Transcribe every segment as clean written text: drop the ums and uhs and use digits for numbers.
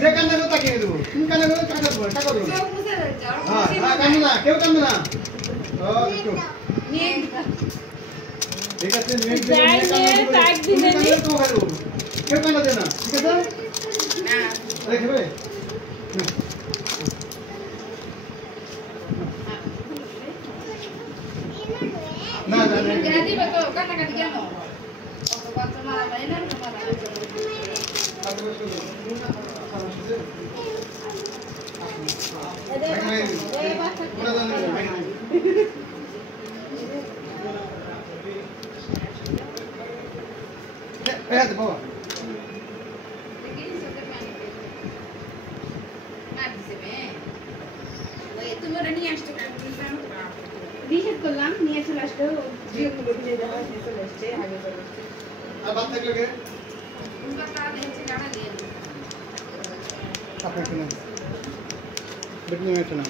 যে কান্না করে তাকিয়ে দেবো তুমি কান্না করে টাকা দেবো টাকা দেবো হ্যাঁ হ্যাঁ কান্না না কেউ কান্না না ঠিক আছে কেউ কান্না দেবে না ঠিক আছে দেখবে না না না দিবা তো কান্না কাটি কেন অত বাচ্চা মারা যায় না তোমার Espérate, boa. রিসেট করলাম নিয়ে চলে আসলো জিওগুলো কিনে দেওয়া নিয়ে চলে আসছে আগে চলে আসছে আর বাদ থাকলো কে উনকা টাকা দিয়েছে টাকা দিয়ে আপনার কিনা দেখুন এটা না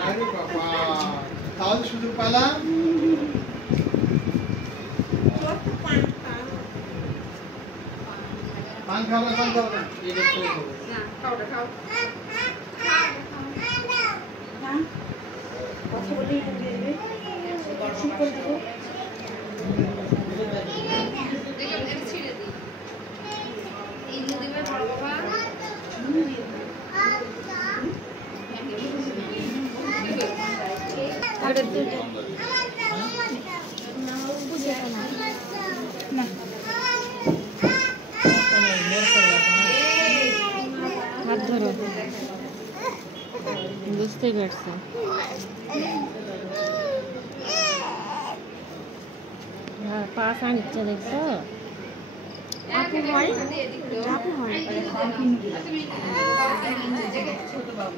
আরে বাবা তাহলে সুযোগ পেলাম পান খাও না এই দেখো না খাওটা খাও কথা বলেই দিয়ে দেবে শুরু করে দেবো দেখো এটা ছেড়ে দিই এই নদীতে বড় বাবা আরে তো না বুঝে না না হাত ধরো বুঝতে পারছো পাঁচ আনিচ্ছে দেখছো আপু হয় আপু হয় ছোট বাবু